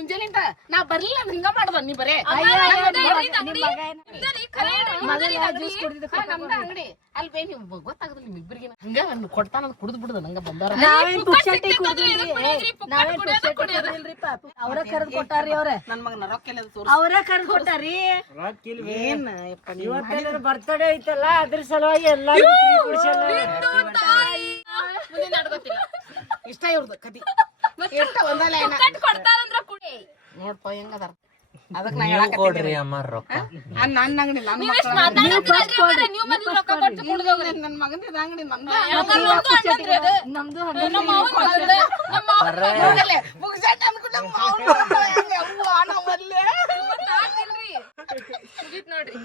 ಮುಂಜಾನಿಂದ ನಾ ಬರ್ಲಿಲ್ಲ ಅಂದ್ರೆ ಹಿಂಗ ಮಾಡ್ದ ನೀ ಬರೇ. ನಮ್ದೇ ಅಂಗ್ಡಿ. ಅಲ್ಲಿ ಬೇ ನೀವು ಗೊತ್ತಾಗದಿಲ್ಲ ನಿಮ್ ಇಬ್ಬರಿಗೆ ಹಂಗ ನನ್ ಕೊಡ್ತಾನ ಕುಡಿದ್ ಬಿಡುದ ನಂಗ ಬಂದಾರ ನಾವೇನ್ ಪುಕ್ಷಟಿ ಕುಡ್ದಿಲ್ರಿ? ಅವ್ರ ಕರ್ದ್ ಕೊಟ್ಟಾರಿ ಅವ್ರ. ನನ್ ಮಗನ ರೊಕ್ಕ ತೋರ್ಸ. ಅವ್ರ ಕರ್ದ್ ಕೊಟ್ಟಾರಿ? ಏನ್ ಬರ್ತಡೇ ಐತಲ್ಲ ಅದ್ರ ಸಲುವಾಗಿ ಎಲ್ಲಾರು ಕುಡ್ಸಲ್ಲ ಇಷ್ಟ ಇವ್ರದ್ದು ಕದಿ ಕೊಡ್ತಾರಂದ್ರ ಕುಡಿ ನೋಡ್ಪ ಹೆಂಗದ ಅದಕ್ಕೆ ನಾ ನೀವು ಹೇಳಕತ್ತೀನಿ ಕೊಡ್ರಿ ಅಮ್ಮ ರೊಕ್ಕ. ನನ್ನ ಅಂಗಡಿ ನನ್ನ ನೀವು ಮೊದ್ಲು ರೊಕ್ಕ ಕೊಟ್ಟು ಕುಡ್ದೋಗ್ರಿ. ನನ್ನ ಮಗನ ಅಂಗಡಿ ನಂದ ನಮ್ದು ಅಣ್ಣಂದ್ರಿ ಅದು. ನಮ್ದು ಹಂಗೆ ನಮ್ಮ ಮಾವನ್ ಮಗಂದು. ನಮ್ಮ ಮಾವನ್ ನೋಡಲೆ ಮುಗ್ಸಾಟ ಅನ್ಕೊಂಡ ಅವ್ವ ನಮ್ಮಲ್ಲೇ ಮತ್ತ್ ಆಗಿಲ್ರಿ. ಮುಗೀತ್ ನೋಡ್ರಿ.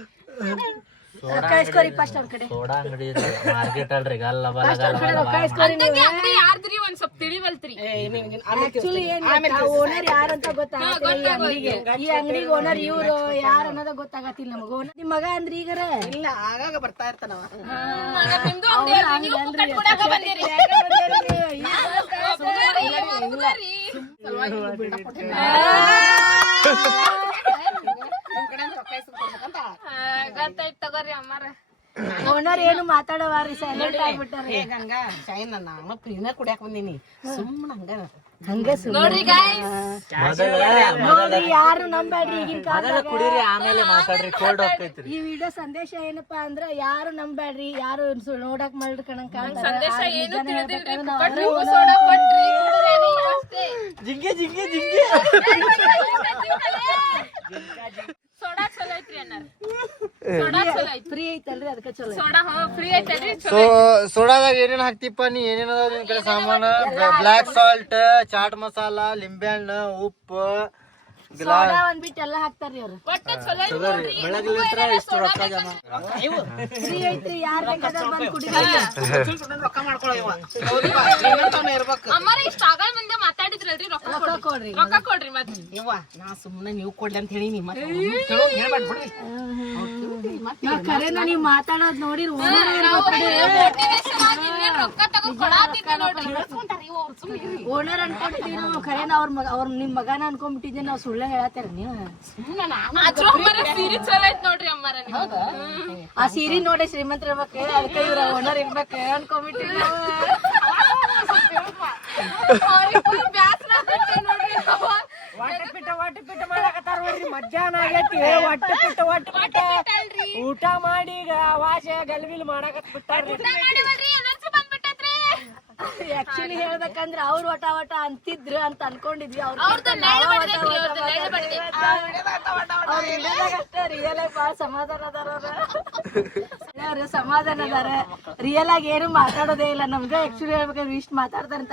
ರೊಕ್ಕ ಫಸ್ಟ್ ಅವ್ರ ಕಡೆ. ಸೋಡಾ ಅಂಗಡಿ ಮಾರ್ಕೆಟ್ ಅಲ್ರಿ ಗಲ್ಲ ಬಲ ಗಲ್ಲ ಯಾರ್ದ್ರಿ? ಒಂದ್ ಸ್ವಲ್ಪ ತಿಳಿವಲ್ತ್ರಿ ಆಕ್ಚುಲಿ ಏನ್ ಓನರ್ ಯಾರಂತ ಅಂತ ಈ ಅಂಗಡಿಗೆ ಈ ಅಂಗಡಿಗೆ ಓನರ್ ಇವ್ರು ಯಾರು ಅನ್ನೋದ ಗೊತ್ತಾಗತ್ತಿಲ್ಲ ನಮಗ ನಿಮ್ಮ ನಿಮ್ ಮಗ ಅಂದ್ರಿ ಈಗರ ಇಲ್ಲ ಆಗಾಗ ಬರ್ತಾ ಇರ್ತಾನವ ಗೊತ್ತಾಯ್ತ್ ತಗೋರಿ ಅಮ್ಮಾರ ಓನರ್ ಏನು ಮಾತಾಡವಾರಿ ಸೈಲೆಂಟ್ ಆಗ್ಬಿಟ್ಟಾರೆ. ಏ ಗಂಗಾ ಶೈನ್ ನಾನು ಪ್ರೀನ ಕುಡಿಯಾಕ ಬಂದೀನಿ. ಸುಮ್ಮನೆ ಹಂಗ. ಹಂಗೆ ಸುಮ್ಮನೆ ನೋಡ್ರಿ ನೋಡ್ರಿ ಯಾರು ನಂಬ್ಯಾಡ್ರಿ ಈಗಿನ ಕುಡೀರಿ ಆಮೇಲೆ ಮಾತಾಡ್ರಿ ಕೋಲ್ಡ್ ಹೋಗ್ತೈತ್ರಿ. ಈ ವಿಡಿಯೋ ಸಂದೇಶ ಏನಪ್ಪಾ ಅಂದ್ರ ಯಾರು ನಂಬೇಡ್ರಿ ಯಾರು ನೋಡಕ್ ಮಾಡ್ರಿ ಕಾಣ್ತಾರ? ಸಂದೇಶ ಏನು ಜಿಂಗೆ ಜಿಂಗೆ ಜಿಂಗೆ. ಸೋಡಾದಾಗ ಏನೇನ್ ಹಾಕ್ತಿಪ್ಪ ನೀ? ಏನೇನ್ ಅದಾವ ನಿನ್ ಕಡೆ ಸಾಮಾನು? ಬ್ಲಾಕ್ ಸಾಲ್ಟ್ ಚಾಟ್ ಮಸಾಲ ಉಪ್ಪು ಮಾಡ್ಕೊಳ್ಳೋ ಇವ ಹೌದಿವಾ? ಇರ್ಬೇಕು ಅಮ್ಮಾರ ಇಷ್ಟ ಆಗಳ ಮುಂದೆ ಮಾತಾಡಿದ್ರಲ್ರಿ ರೊಕ್ಕ ಕೊಡ್ರಿ. ಮತ್ತೆ. ನಾ ಸುಮ್ಮನೆ ನೀವು ಕೊಡ್ಲಿ ಅಂತ ಹೇಳಿ ನಿಮ್ಮ ಕೇಳೋ ನೀವು ಮಾತಾಡೋದ್ ನೋಡಿರ್ ಓನರ್ ಅನ್ಕೊಂಡಿದೀವಿ ನಾವು ಖರೇನ ಅವ್ರ ಮಗ ಅವ್ರ ನಿಮ್ ಮಗನ ಅನ್ಕೊಂಡ್ಬಿಟ್ಟಿದ್ದೆ ನಾವು ಸುಳ್ಳ ಹೇಳತ್ತಾರ ನೀವು ನೋಡ್ರಿ ಅಮ್ಮಾರ. ಆ ಸೀರೆ ನೋಡಿ ಶ್ರೀಮಂತರ ಇರ್ಬೇಕು ಅದಕ್ಕೆ ಇವ್ರ ಓನರ್ ಇರ್ಬೇಕು ಅನ್ಕೊಂಡ್ಬಿಟ್ಟಿವಿ ಅವ್ರಿಗ್ full ಬ್ಯಾಸ್ರ ಆಗ್ಬಿಟ್ಟೆ ನೋಡ್ರಿ ಅವ. ವಾಟ ಪಿಟ ವಾಟ ಪಿಟ ಮಾಡಕತ್ತಾರ ನೋಡ್ರಿ ಮಧ್ಯಾಹ್ನ ಆಗೈತಿ. ಒಟ್ಟ ಒಟ್ಟ ಊಟ ಮಾಡಿ ಈಗ ವಾಸ ಗಲ್ವಿಲ್ ಮಾಡಕತ್ ಬಿಟ್ಟಾರ್ರಿ ಆಕ್ಚುಲಿ ಹೇಳ್ಬೇಕಂದ್ರೆ ಅವ್ರ ವಟ ವಟ ಅಂತಿದ್ರು ಅಂತ ಅನ್ಕೊಂಡಿದ್ವಿ. ಅವ್ರ ಅವ್ರದ್ದು ರಿಯಲ್ ಆಗಿ ಸಮಾಧಾನ ಅದಾರ ಸಮಾಧಾನ ರಿಯಲ್ ಆಗಿ ಏನು ಮಾತಾಡೋದೇ ಇಲ್ಲ. ನಮ್ಗೆ ಆಕ್ಚುಲಿ ಹೇಳ್ಬೇಕಂದ್ರೆ ಇಷ್ಟ ಮಾತಾಡ್ತಾರಂತ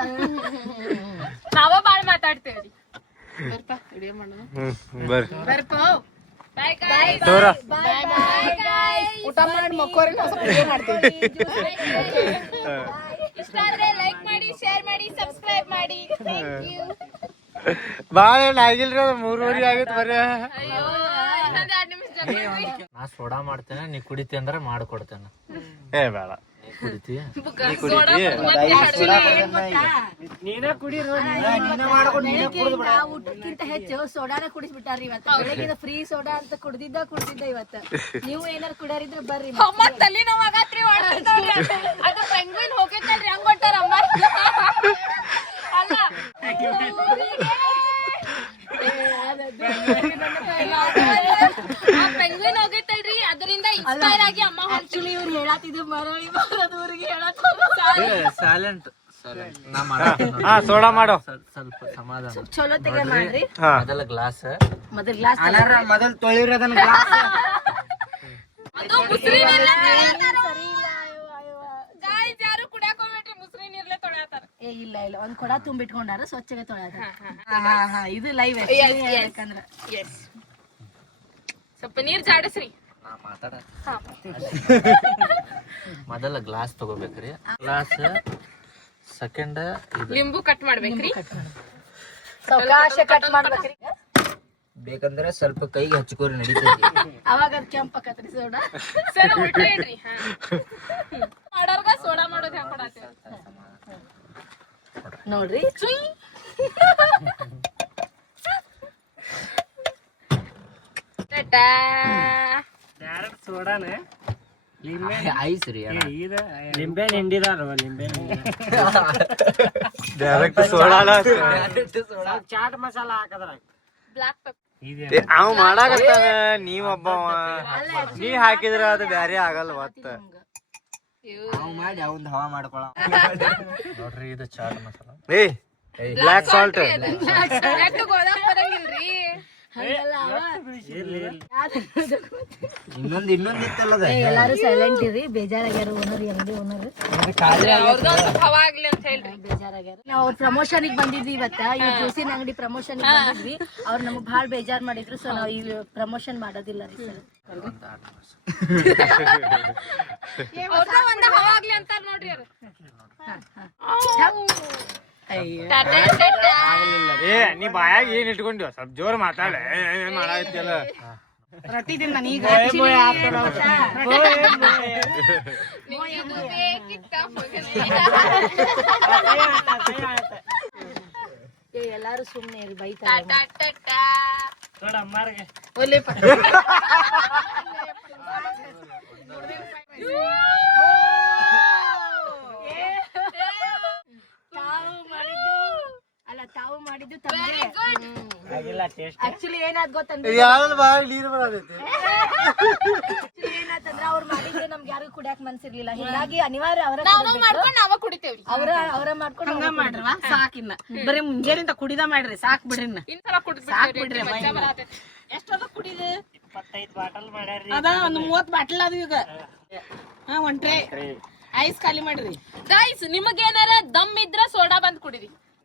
ನಾವ ಬಾಳ್ ಮಾತಾಡ್ತೇವ್ರಿ. Video ಬರ್ಪ bye guys bye bye guys ಊಟ ಮಾಡಿ ಮಕ್ಕೋರಿ ನಾವು ಮಾಡ್ತೀವಿ. ಇಷ್ಟ ಆದ್ರೆ ಲೈಕ್ ಮಾಡಿ ಶೇರ್ ಮಾಡಿ ಸಬ್ಸ್ಕ್ರೈಬ್ ಮಾಡಿ. ಥ್ಯಾಂಕ್ ಯು ಬಾಳ ಏನ್ ಆಗಿಲ್ರಿ ಮೂರುವರೆ ಆಗೈತ್ ಬರೀ ಅಯ್ಯೋ ಇನ್ನೊಂದ್ ಎರಡ್ ನಿಮಿಷ ನಾ ಸೋಡಾ ಮಾಡ್ತೇನೆ ನೀ ಕುಡಿತಿ ಅಂದ್ರೆ ಮಾಡ್ಕೊಡ್ತೇನೆ. ಏ ಬೇಡ. ನೀ ಕುಡಿತಿ ಸೋಡಾ ಮತ್ತೆ ನೀನ ಊಟಕ್ಕಿಂತ ಹೆಚ್ಚು ಸೋಡಾನ ಕುಡಿಸ್ಬಿಟ್ಟಾರ್ರಿ ಇವತ್ತು. ಬೆಳಗ್ಗೆ ಫ್ರೀ ಸೋಡಾ ಅಂತ ಕುಡ್ದಿದ್ದ ಕುಡ್ದಿದ್ದ ಇವತ್ತು. ನೀವು ಏನಾರ ಕುಡಿಯಾರಿದ್ರ ಬರ್ರಿ ಅಮ್ಮ ತಲಿ ನೋವಾಗತ್ರಿ. ಅದು ಪೆಂಗ್ವಿನ್ ಹೋಗೈತಲ್ರಿ ಹಂಗ್ ಕೊಟ್ಟಾರ ಅಮ್ಮ. ಅಲ್ಲ ಆ ಪೆಂಗ್ವಿನ್ ಹೋಗೈತಲ್ರಿ ಅದರಿಂದ ಇನ್ಸ್ಪೈರ್ ಆಗಿ ಅಮ್ಮ ಹೊಲ್ತು ಆಕ್ಚುಲಿ ಇವ್ರು ಹೇಳತ್ತಿದ್ದು ಮರಳಿ ಬರೋದು ಊರಿಗೆ ಹೇಳತ್ತ ಸೈಲೆಂಟ್ ನಾ ಮಾಡತ್ತೀನಿ ಹಾ ಸೋಡಾ ಮಾಡು. ಸ್ವಲ್ಪ ಸಮಾಧಾನ. ಚಲೋ ತೆಗೆ ಮಾಡ್ರಿ. ಮೊದಲ ಗ್ಲಾಸ್ ಮೊದಲ್ ಗ್ಲಾಸ್ ಮೊದಲ್ ತೊಳಿರೋದನ್ನ ಅದು ಮುಸ್ರಿ ನೀರ್ಲೆ ತೊಳ್ಯಾತಾರ ಸರಿ ಇಲ್ಲ ಅಯ್ಯೋ, ಅಯ್ಯೋ. ಗಾಯ್ಸ್ ಯಾರು ಕುಡ್ಯಾಕ ಹೋಗ್ಬೇಡ್ರಿ ಮುಸ್ರಿ ನೀರ್ಲೆ ತೊಳ್ಯಾತಾರ ಏ ಇಲ್ಲ ಇಲ್ಲ. ಒಂದ್ ಕೊಡ ತುಂಬಿಟ್ಕೊಂಡಾರ ಸ್ವಚ್ಛಗೆ ಹಾ ಇದು ಲೈವ್ ಯಾಕಂದ್ರ ಸ್ವಲ್ಪ ನೀರ್ ಜಾಡಸ್ರಿ. ಮೊದಲ ಗ್ಲಾಸ್ ತಗೋಬೇಕ್ರಿ. ಗ್ಲಾಸ್ ಸೆಕೆಂಡ್ ಲಿಂಬು ಕಟ್ ಮಾಡ್ಬೇಕ್ರಿ. ಸಾವಕಾಶ ಕಟ್ ಮಾಡ್ಬೇಕ್ರಿ. ಬೇಕಂದ್ರೆ ಸ್ವಲ್ಪ ಕೈಗೆ ಹಚ್ಕೋರಿ ನಡೀತೈತಿ. ಅವಾಗ ಅದ್ ಕೆಂಪ ಆಕತ್ರಿ ಸೋಡಾ ಸರ್ ಉಲ್ಟಾ ಇಡ್ರಿ ಹಾ. ಮಾಡೋರ್ಗ ಸೋಡಾ ಮಾಡೋದ್ ಹೆಂಗ್ ಕೊಡಾತೇವ ನೋಡ್ರಿ. ಡೈರೆಕ್ಟ್ ಸೋಡಾನ? ಲಿಂಬೆ ಐಸ್ ರೀ ಇದ ಲಿಂಬೆ ಹಿಂಡಿದಾರ ಲಿಂಬೆ ಡೈರೆಕ್ಟ್ ಸೋಡಾ ಚಾಟ್ ಮಸಾಲ ಹಾಕದ್ರ ಬ್ಲಾಕ್ ಪೆಪ್ಪರ್ ಅವ್ ಮಾಡಾಕತ್ತಾನ. ನೀವ್ ಒಬ್ಬವ. ನೀ ಹಾಕಿದ್ರ ಅದು ಬ್ಯಾರೆ ಆಗಲ್ಲ ಮತ್ತ ಮಾಡಿ ಅವಂದ್ ಹವಾ ಮಾಡ್ಕೊಳ ನೋಡ್ರಿ ಇದು ಚಾಟ್ ಮಸಾಲ. ಏ ಬ್ಲಾಕ್ ಸಾಲ್ಟ್ ಇನ್ನೊಂದ್ ಇನ್ನೊಂದ್ ಇತ್ತಲ್ಲ ಎಲ್ಲಾರು ಸೈಲೆಂಟ್ ಇರಿ ಬೇಜಾರಾಗ್ಯಾರ ಓನರ್ ಎಲ್ಲಿ ಓನರ್ ಬೇಜಾರಾಗ್ಯಾರ. ನಾವ್ ಅವ್ರ ಪ್ರಮೋಷನ್ ಬಂದಿದ್ವಿ ಇವತ್ತ. ಈ ಜ್ಯೂಸಿನ ಅಂಗಡಿ ಪ್ರಮೋಷನ್ ಬಂದಿದ್ವಿ. ಅವ್ರು ನಮಗ್ ಬಹಳ ಬೇಜಾರ್ ಮಾಡಿದ್ರು ಸೊ ನಾವ್ ಈ ಪ್ರಮೋಷನ್ ಮಾಡೋದಿಲ್ಲ ರೀ ಸರ್ ನೋಡ್ರಿ. ಏ ನೀ ಬಾಯಾಗ ಏನ್ ಇಟ್ಕೊಂಡಿವ ಸ್ವಲ್ಪ ಜೋರ್ ಮಾತಾಡ ಮಾಡಾಕತ್ತಿಯಲ್ಲ? ನಿಂಗಿದು ಬೇಕಿತ್ತ ಮಗನೇ? ಏ ಎಲ್ಲಾರು ಸುಮ್ನೆ ಇರಿ ಬೈತಾರೆ. ಟಾಟಾ ಆಕ್ಚುಲಿ ಏನಾದ್ ಗೊತ್ತಂದ್ರೆ ಯಾವ್ದು ಬಾಳ ನೀರು ಬರೋದೈತಿ actually ಏನಾತಂದ್ರ ಅವ್ರು ಮಾಡಿದ್ರೆ ನಮ್ಗೆ ಯಾರಿಗೂ ಕುಡಿಯಾಕ ಮನ್ಸಿರ್ಲಿಲ್ಲ. ಹೀಗಾಗಿ ಅನಿವಾರ್ಯ ಅವರ ಮಾಡ್ಕೊಂಡ್ ನಾವ ಕುಡಿತೇವ್ರಿ. ಅವರ ಅವರ ಮಾಡ್ಕೊಂಡು ಮಾಡ್ರವಾ ಸಾಕಿನ್ನ ಬರೀ ಮುಂಜಾನಿಂದ ಕುಡಿದ ಮಾಡ್ರಿ ಸಾಕ್ ಬಿಡ್ರಿ ಎಷ್ಟದ ಕುಡಿದು ಇಪ್ಪತ್ತೈದು ಬಾಟಲ್ ಅದ ಒಂದ್ ಮೂವತ್ ಬಾಟಲ್ ಅದು ಈಗ. ಹಾ ಒಂಟ್ರೆ. ಐಸ್ ಖಾಲಿ ಮಾಡ್ರಿ. ಗೈಸ್ ನಿಮಗೇನಾರ ದಮ್ ಇದ್ರ ಸೋಡಾ ಬಂದ್ ಕುಡಿರಿ.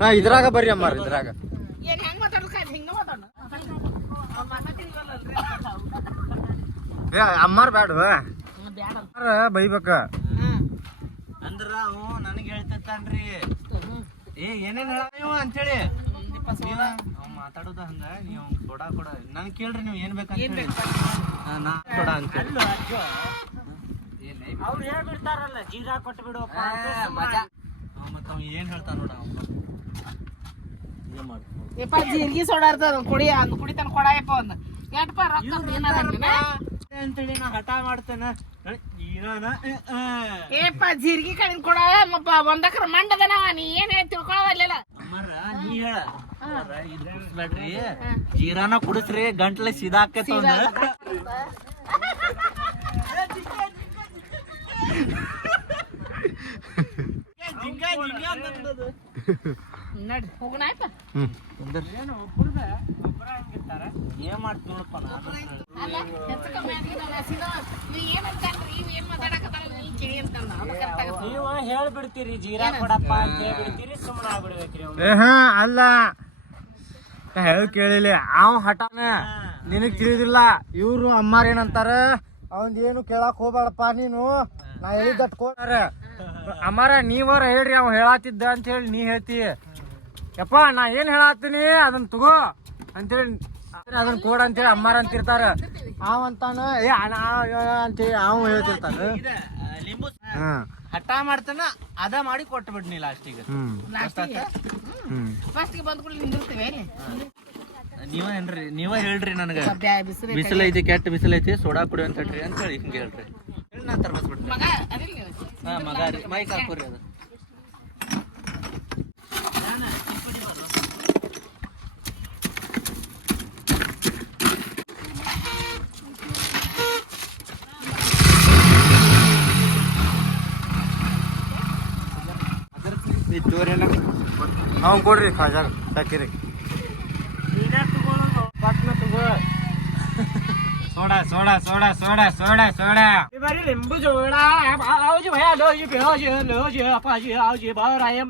ಹಾ ಇದ್ರಾಗ ಬರ್ರಿ ಅಮ್ಮಾರ ಇದ್ರಾಗ. ಏನ್ ಹೆಂಗ್ ಮಾತಾಡ್ಕ ಹಿಂಗ ಮಾತಾಡ ಏ ಅಮ್ಮಾರ್ ಬ್ಯಾಡ. ಬೈಬೇಕ. ಅಂದ್ರ ಅವು ನನಗೆ ಹೇಳ್ತಿರ್ತಾನ್ರಿ. ಏ ಏನೇನ್ ಹೇಳ ನೀವು ಅಂತೇಳಿ? ಮಾತಾಡೋದು ಅವ್ ಮಾತಾಡೋದ ಹಂಗ ನೀವು ಕೊಡ ಕೊಡ. ನನ್ ಕೇಳ್ರಿ ನೀವು ಏನ್ ಬೇಕಂತ ನಾ ಕೊಡ ಅಂತ ಅವ್ರು ಹೇಳ್ಬಿಡ್ತಾರಲ್ಲ ಜೀರಾ ಕೊಟ್ಟು ಬಿಡುವಪ್ಪ ಮತ್ತ ಅವ್ ಏನ್ ಹೇಳ್ತಾನ ನೋಡ ಅವ ಇದೇ ಮಾಡು ಯಪ್ಪ ಜೀರ್ಗಿ ಸೋಡಾರ್ತದ ಕುಡಿ ಅಂದ್ ಕುಡಿತಾನ ಕೊಡಯಪ್ಪ ಒಂದ್ ಎಟ್ಪ ರೊಕ್ಕ ಅಂತೇಳಿ ನಾ ಹಠ ಮಾಡ್ತೇನೆ. ಜೀರಾನ ಏಪ್ಪ ಜೀರ್ಗಿ ಕಡಿನ ಕೊಡ ಮಪ್ಪ ಒಂದಕ್ರ ಮಂಡದನ ನೀ ಏನ್ ಹೇಳಿ ತಿಳ್ಕೊಳವಲ್ಲ ಅಮ್ಮಾರ ನೀ ಹೇಳ. ಜೀರಾನ ಕುಡಿಸ್ರಿ ಗಂಟ್ಲೆ ಸಿದಾಕೈತ ನಡ್ರಿ ಹೋಗೋಣ ಆಯ್ತಾ? ಏನ್ ಮಾಡ್ತಿ ನೋಡಪ್ಪ ನಾನು? ಅಲ್ಲ ಹೆಚ್ಚು ಕಮ್ಮಿ ಆಗಿಲ್ಲ ಸೀದಾ ನೀ ಏನ್ ಅಂತಂದ್ರಿ ಇವ್ ಏನ್ ಮಾತಾಡಕತ್ತಾರ? ನೀ ಕಿವಿ ಅಂತಂದ ಅದಕ್ಕೆ ಅರ್ಥ ಆಗಲ್ಲ. ನೀವು ಹೇಳ್ಬಿಡ್ತೀರಿ ಜೀರಾ ಕೊಡಪ್ಪ ಅಂತ ಹೇಳ್ಬಿಡ್ತೀರಿ ಸುಮ್ಮನೆ ಆಗ್ಬಿಡ್ಬೇಕ್ರಿ ಅವ್ನು. ಏ ಹಾ ಅಲ್ಲ. ಹೇಳ ಕೇಳಿಲ್ಲ ಅವ್ ಹಠಾನ ನಿನಗೆ ತಿಳಿದಿಲ್ಲ ಇವ್ರು ಅಮ್ಮಾರ್ ಏನಂತಾರ? ಅವನ್ ಏನು ಕೇಳಾಕ್ ಹೋಗ್ಬೇಡಪ್ಪ ನೀನು? ನಾ ಹೇಳಿದ್ದಟ್ ಅಮ್ಮಾರ ನೀವರ ಹೇಳ್ರಿ ಅವ್ ಹೇಳಾತಿದ್ದ ಅಂತ ಹೇಳಿ ನೀ ಹೇಳ್ತಿ. ಯಪ್ಪ ನಾ ಏನ್ ಹೇಳಾತೀನಿ ಅದನ್ನ ತಗೋ ಅಂತೇಳಿ ಅದನ್ನ ಕೊಡ ಅಂತೇಳಿ ಅಮ್ಮಾರ ಅಂತಿರ್ತಾರ. ಅವ್ ಅಂತಾನ ಏ ಅಣ್ಣ ಅಂತೇಳಿ ಅವ್ ಹೇಳ್ತಿರ್ತಾನ ಲಿಂಬು ಹಾ. ಹಠ ಮಾಡ್ತಾನ ಅದ ಮಾಡಿ ಕೊಟ್ಟು ಬಿಡ್ನಿ ಲಾಸ್ಟಿಗೆ ಫಸ್ಟ್ಗೆ ಬಂದ್ ಕೂಡ ನಿಂದಿರ್ತೀವಿ. ಅಲ್ಲಿ ನೀವ ಏನ್ರಿ ನೀವ ಹೇಳ್ರಿ ನನಗ. ಬಿಸಿಲು ಐತಿ. ಕೆಟ್ಟ ಬಿಸಿಲು ಐತಿ ಸೋಡಾ ಕುಡಿ ಅಂತ ಹೇಳ್ರಿ ಅಂತ ಹೇಳಿ ಹಿಂಗ ಹೇಳ್ರಿ. ಹೇಳಿ ನಾ ಮಗ ಮಗ ರೀ ಮೈಕ್ ಹಾಕೋರಿ ಅದು. ಅವ್ನ್ ಕೊಡ್ರಿ ಖಾಜಾ ಸಾಕಿರಿ soda soda soda soda soda soda ಬರೀ ಲಿಂಬು ಜೋಳ ಆಜು ಭಯ ಲೋಜಿ ಬೇಜಿ ಲೋಜಿ ಅಪ್ಪಾಜಿ ಆಜಿ ಬಾರಾಯ